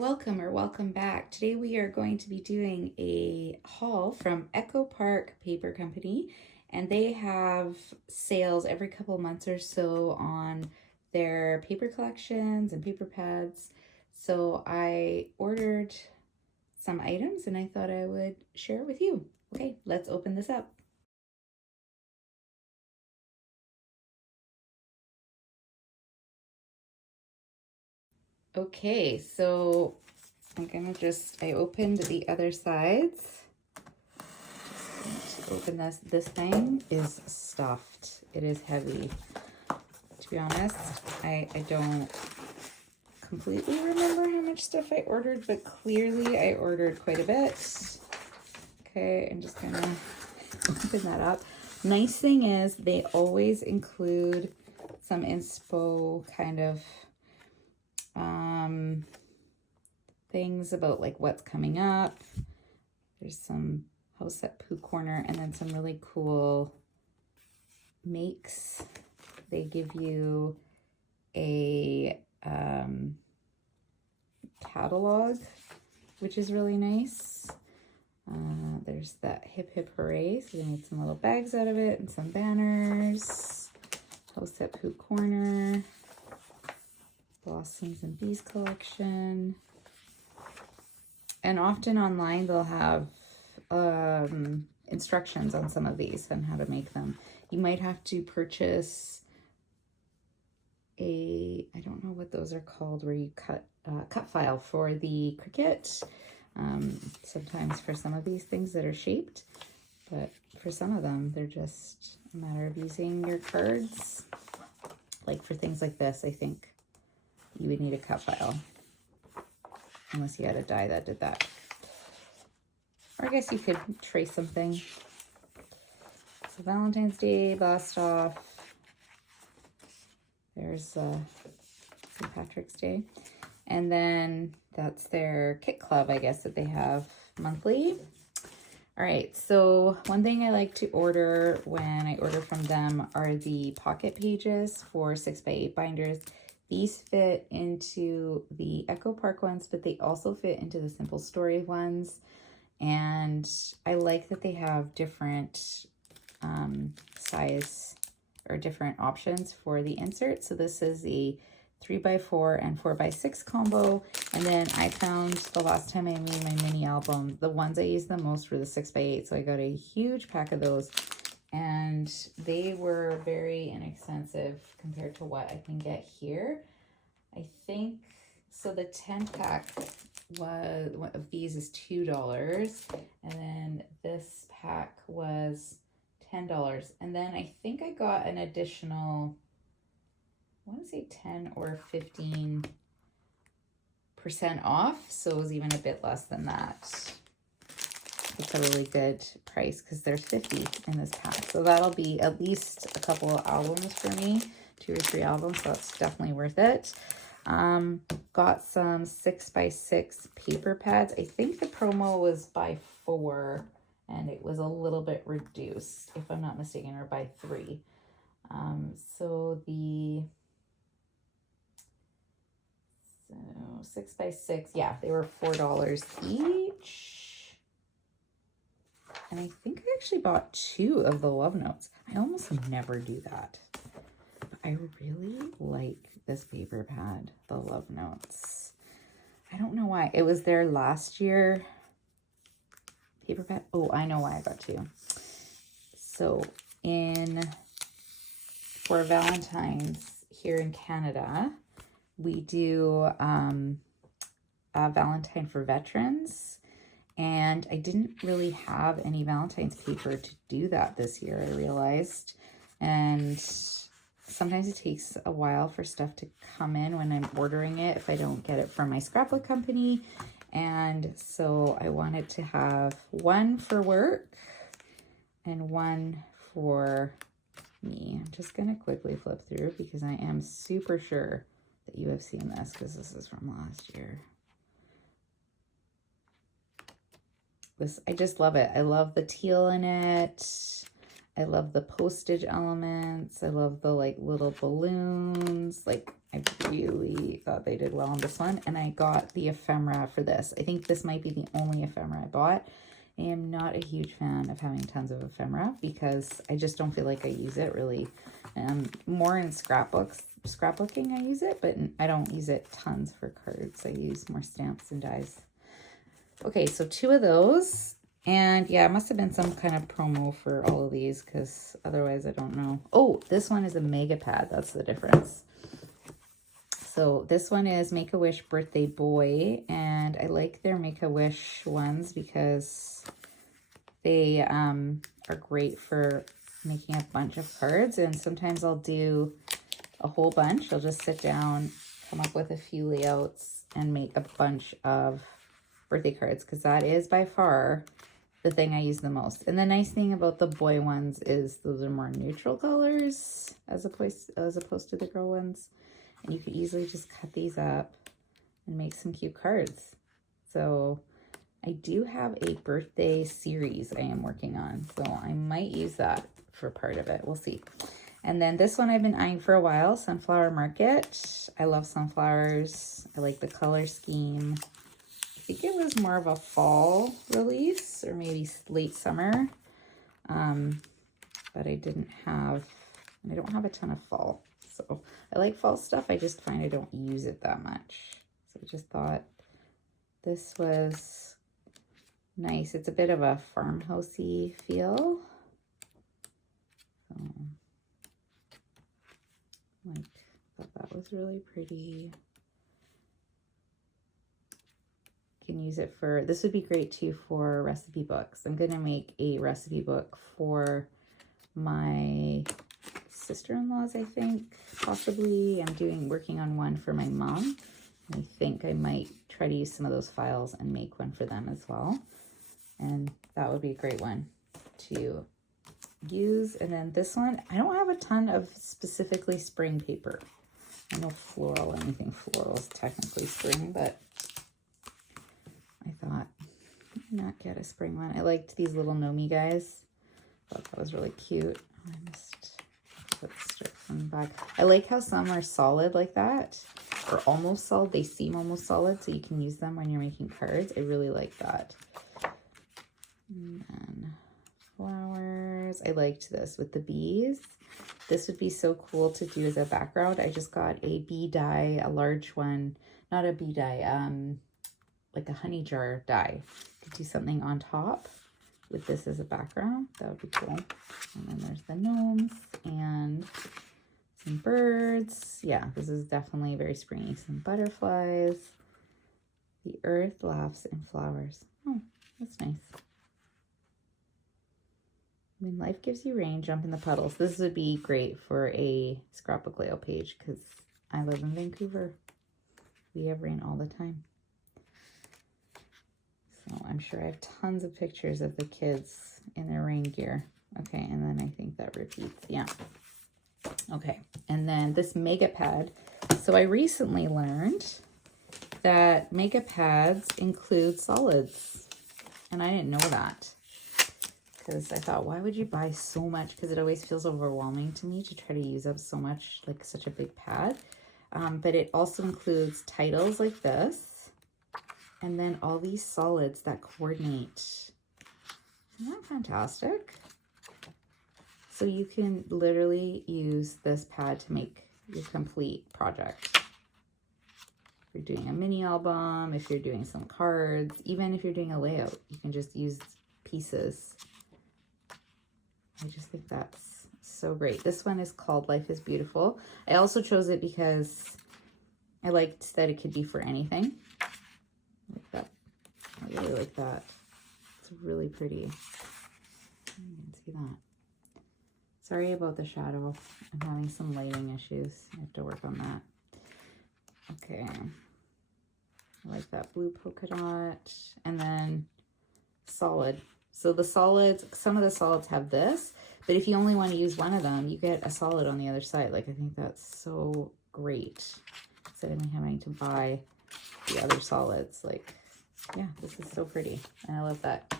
welcome or welcome back. Today we are going to be doing a haul from Echo Park Paper Company, and they have sales every couple months or so on their paper collections and paper pads. So I ordered some items and I thought I would share it with you. Okay, let's open this up. Okay, so I opened the other sides. Just to open this. This thing is stuffed. It is heavy. To be honest, I don't completely remember how much stuff I ordered, but clearly I ordered quite a bit. Okay, I'm just gonna open that up. Nice thing is they always include some inspo kind of things about like what's coming up. There's some House at Pooh Corner and then some really cool makes. They give you a catalog, which is really nice. There's that Hip Hip Hooray, so they made some little bags out of it and some banners. House at Pooh Corner, Blossoms and Bees collection. And often online they'll have instructions on some of these and how to make them. You might have to purchase I don't know what those are called, where you cut file for the Cricut. Sometimes for some of these things that are shaped, but for some of them, they're just a matter of using your cards. Like for things like this, I think you would need a cut file. Unless you had a die that did that. Or I guess you could trace something. So Valentine's Day, blast off. There's St. Patrick's Day. And then that's their Kit Club, I guess, that they have monthly. All right, so one thing I like to order when I order from them are the pocket pages for 6x8 binders. These fit into the Echo Park ones, but they also fit into the Simple Story ones. And I like that they have different size or different options for the insert. So this is the 3x4 and 4x6 combo. And then I found the last time I made my mini album, the ones I used the most were the 6x8. So I got a huge pack of those. And they were very inexpensive compared to what I can get here. I think, so the 10 pack was, one of these is $2. And then this pack was $10. And then I think I got an additional, I want to say 10 or 15% off. So it was even a bit less than that. It's a really good price because there's 50 in this pack. So that'll be at least a couple of albums for me, 2 or 3 albums. So that's definitely worth it. Got some 6x6 paper pads. I think the promo was by 4 and it was a little bit reduced, if I'm not mistaken, or by 3. So 6x6, yeah, they were $4 each. And I think I actually bought 2 of the Love Notes. I almost never do that. But I really like this paper pad, the Love Notes. I don't know why. It was there last year. Paper pad. Oh, I know why I got 2. So for Valentine's here in Canada, we do a Valentine for veterans. And I didn't really have any Valentine's paper to do that this year, I realized. And sometimes it takes a while for stuff to come in when I'm ordering it if I don't get it from my scrapbook company. And so I wanted to have one for work and one for me. I'm just going to quickly flip through because I am super sure that you have seen this because this is from last year. I just love it. I love the teal in it. I love the postage elements. I love the like little balloons. Like I really thought they did well on this one. And I got the ephemera for this. I think this might be the only ephemera I bought. I am not a huge fan of having tons of ephemera because I just don't feel like I use it really. More in scrapbooking I use it, but I don't use it tons for cards. I use more stamps and dies. Okay, so 2 of those. And yeah, it must have been some kind of promo for all of these because otherwise I don't know. Oh, this one is a mega pad. That's the difference. So this one is Make-A-Wish Birthday Boy. And I like their Make-A-Wish ones because they are great for making a bunch of cards. And sometimes I'll do a whole bunch. I'll just sit down, come up with a few layouts, and make a bunch of birthday cards because that is by far the thing I use the most. And the nice thing about the boy ones is those are more neutral colors as opposed to the girl ones. And you could easily just cut these up and make some cute cards. So I do have a birthday series I am working on. So I might use that for part of it. We'll see. And then this one I've been eyeing for a while, Sunflower Market. I love sunflowers. I like the color scheme. I think it was more of a fall release or maybe late summer. But I don't have a ton of fall. So I like fall stuff. I just find I don't use it that much. So I just thought this was nice. It's a bit of a farmhousey feel. So, like, I thought that was really pretty. Can use it for, this would be great too for recipe books. I'm gonna make a recipe book for my sister-in-laws, I think, possibly. I'm working on one for my mom. I think I might try to use some of those files and make one for them as well. And that would be a great one to use. And then this one, I don't have a ton of specifically spring paper. I know floral, anything floral is technically spring, but I thought, not get a spring one. I liked these little Nomi guys. Thought that was really cute. I missed that strip from the back. I like how some are solid like that, or almost solid. They seem almost solid, so you can use them when you're making cards. I really like that. And then flowers. I liked this with the bees. This would be so cool to do as a background. I just got a bee die, a large one. Not a bee die, like a honey jar die. Could do something on top with this as a background. That would be cool. And then there's the gnomes and some birds. Yeah, this is definitely very springy. Some butterflies. The earth laughs in flowers. Oh, that's nice. When life gives you rain, jump in the puddles. This would be great for a scrapbook layout page because I live in Vancouver. We have rain all the time. So I'm sure I have tons of pictures of the kids in their rain gear. Okay, and then I think that repeats. Yeah. Okay, and then this mega pad. So I recently learned that mega pads include solids. And I didn't know that. Because I thought, why would you buy so much? Because it always feels overwhelming to me to try to use up so much, like such a big pad. But it also includes titles like this. And then all these solids that coordinate. Isn't that fantastic? So you can literally use this pad to make your complete project. If you're doing a mini album, if you're doing some cards, even if you're doing a layout, you can just use pieces. I just think that's so great. This one is called Life is Beautiful. I also chose it because I liked that it could be for anything. Like that. I really like that. It's really pretty. You can see that. Sorry about the shadow. I'm having some lighting issues. I have to work on that. Okay. I like that blue polka dot. And then solid. So the solids, some of the solids have this, but if you only want to use one of them, you get a solid on the other side. Like, I think that's so great. Instead of me having to buy the other solids. Like, yeah, this is so pretty. And I love that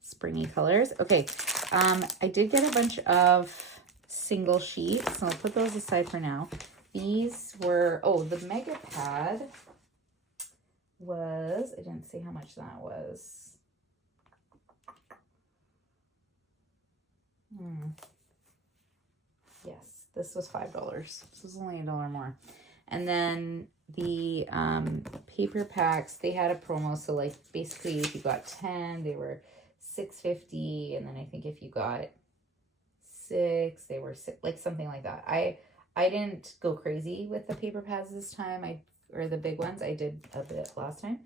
springy colors. Okay, I did get a bunch of single sheets, so I'll put those aside for now. These were, oh, the Mega Pad was, I didn't see how much that was. Yes, this was $5. This was only $1 more. And then the paper packs, they had a promo, so like basically if you got 10, they were $6.50, and then I think if you got 6, they were like something like that. I didn't go crazy with the paper pads this time. Or the big ones. I did a bit last time,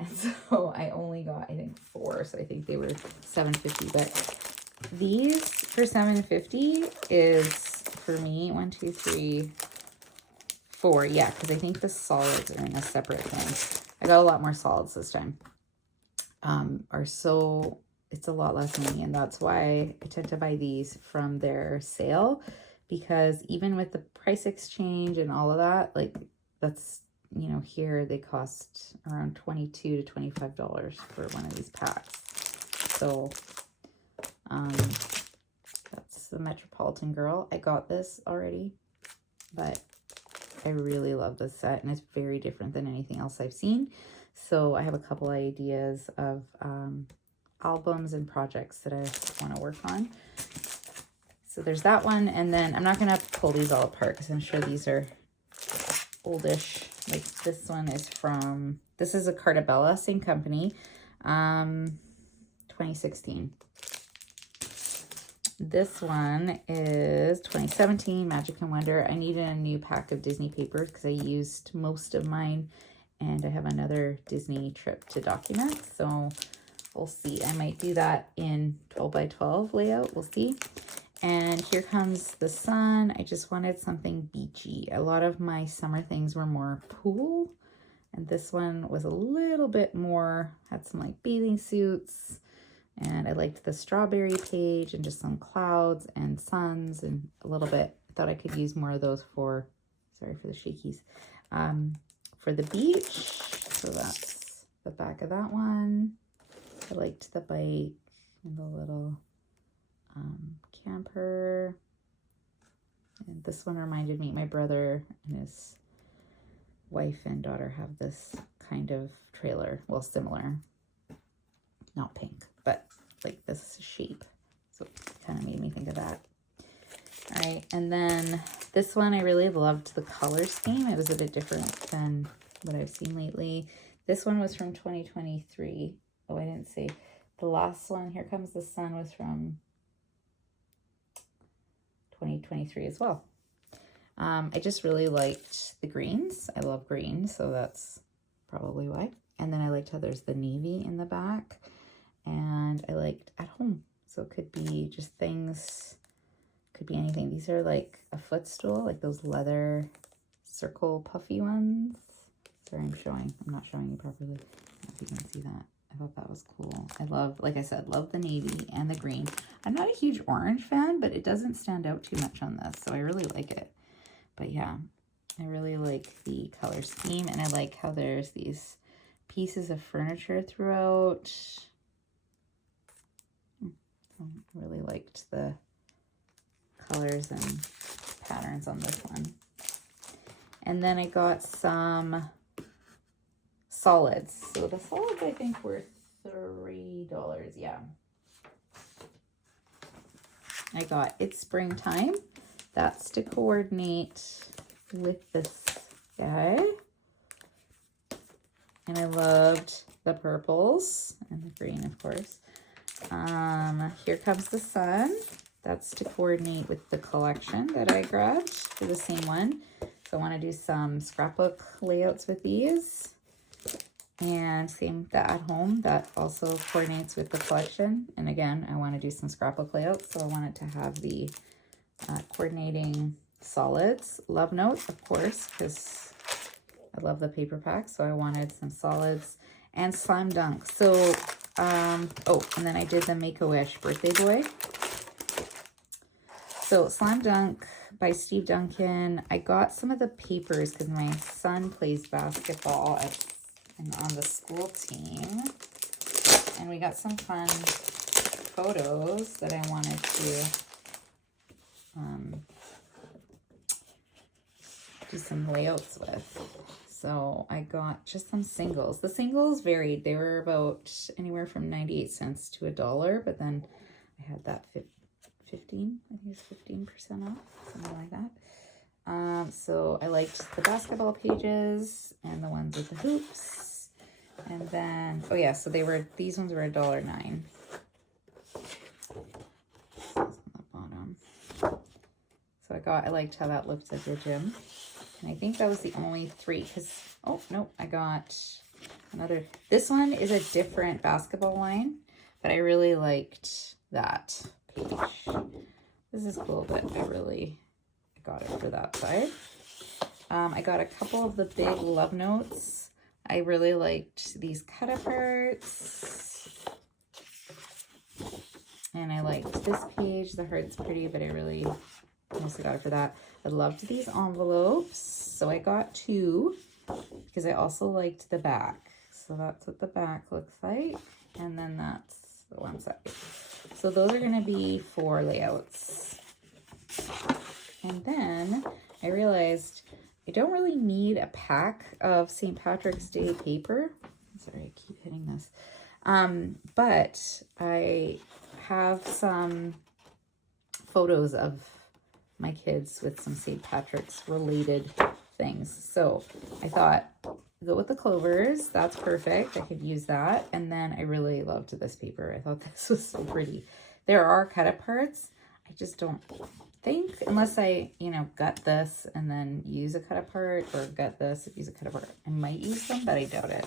and so I only got, I think, 4. So I think they were $7.50. But these for $7.50 is for me 1, 2, 3, 4. Yeah, because I think the solids are in a separate thing. I got a lot more solids this time. It's a lot less money, and that's why I tend to buy these from their sale, because even with the price exchange and all of that, like that's, you know, here they cost around $22 to $25 for one of these packs. So that's the Metropolitan Girl. I got this already, but I really love this set, and it's very different than anything else I've seen. So I have a couple ideas of albums and projects that I want to work on. So there's that one, and then I'm not going to pull these all apart because I'm sure these are oldish. Like this one is this is a Carta Bella, same company, 2016. This one is 2017, Magic and Wonder. I needed a new pack of Disney papers because I used most of mine, and I have another Disney trip to document, so we'll see. I might do that in 12 by 12 layout. We'll see. And here comes the sun. I just wanted something beachy. A lot of my summer things were more pool, and this one was a little bit more, had some like bathing suits, and I liked the strawberry page and just some clouds and suns and a little bit. I thought I could use more of those for, sorry for the shakies, for the beach. So that's the back of that one. I liked the bike and the little camper. And this one reminded me, my brother and his wife and daughter have this kind of trailer. Well, similar. Not pink, but like this shape. So it kind of made me think of that. All right, and then this one, I really loved the color scheme. It was a bit different than what I've seen lately. This one was from 2023. Oh, I didn't say. The last one, Here Comes the Sun, was from 2023 as well. I just really liked the greens. I love green, so that's probably why. And then I liked how there's the navy in the back. And I liked At Home. So it could be just things, could be anything. These are like a footstool, like those leather circle puffy ones. Sorry, I'm not showing you properly. I don't know if you can see that. I thought that was cool. I love, like I said, love the navy and the green. I'm not a huge orange fan, but it doesn't stand out too much on this, so I really like it. But yeah, I really like the color scheme, and I like how there's these pieces of furniture throughout. I really liked the colors and patterns on this one. And then I got some solids. So the solids, I think, were $3. Yeah. I got It's Springtime. That's to coordinate with this guy. And I loved the purples and the green, of course. Here Comes the Sun. That's to coordinate with the collection that I grabbed for the same one. So I want to do some scrapbook layouts with these. And same the At Home, that also coordinates with the collection. And again, I want to do some scrapbook layouts, so I wanted to have the coordinating solids. Love Note, of course, because I love the paper pack, so I wanted some solids. And Slam Dunk. So, oh, and then I did the Make-A-Wish Birthday Boy. So Slam Dunk by Steve Duncan. I got some of the papers because my son plays basketball and on the school team. And we got some fun photos that I wanted to do some layouts with. So I got just some singles. The singles varied. They were about anywhere from 98 cents to $1, but then I had that 15, I think it's 15% off, something like that. So I liked the basketball pages and the ones with the hoops. And then, oh yeah, so these ones were $1.09. On the bottom. So I liked how that looked at the gym. And I think that was the only 3, because, oh, no, I got another. This one is a different basketball line, but I really liked that page. This is cool, but I got it for that side. I got a couple of the big love notes. I really liked these cut-aparts. And I liked this page. The heart's pretty, but I also got it for that. I loved these envelopes, so I got 2 because I also liked the back. So that's what the back looks like, and then that's the one side. So those are going to be for layouts. And then I realized I don't really need a pack of St. Patrick's Day paper. Sorry, I keep hitting this. But I have some photos of my kids with some St. Patrick's related things. So I thought, go with the clovers. That's perfect. I could use that. And then I really loved this paper. I thought this was so pretty. There are cut-aparts. I just don't think, unless I, gut this and then use a cut-apart, or gut this and use a cut-apart. I might use them, but I doubt it.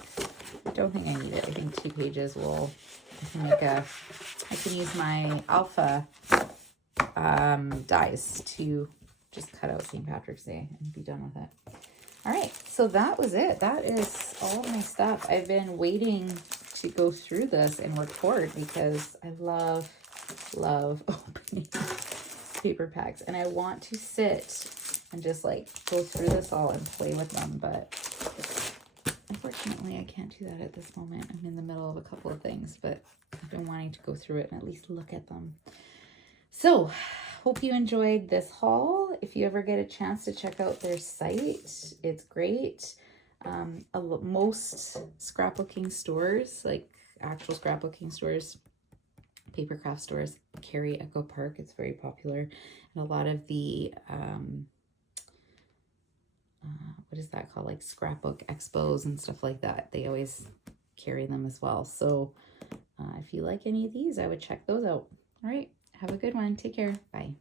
I don't think I need it. I think 2 pages I can use my alpha dies to just cut out St. Patrick's Day and be done with it. All right, so that was it. That is all of my stuff. I've been waiting to go through this and record because I love opening paper packs, and I want to sit and just go through this all and play with them, but unfortunately I can't do that at this moment. I'm in the middle of a couple of things, but I've been wanting to go through it and at least look at them. So hope you enjoyed this haul. If you ever get a chance to check out their site, it's great. Most scrapbooking stores, like actual scrapbooking stores, paper craft stores, carry Echo Park. It's very popular. And a lot of the, what is that called? Like scrapbook expos and stuff like that. They always carry them as well. So if you like any of these, I would check those out. All right. Have a good one. Take care. Bye.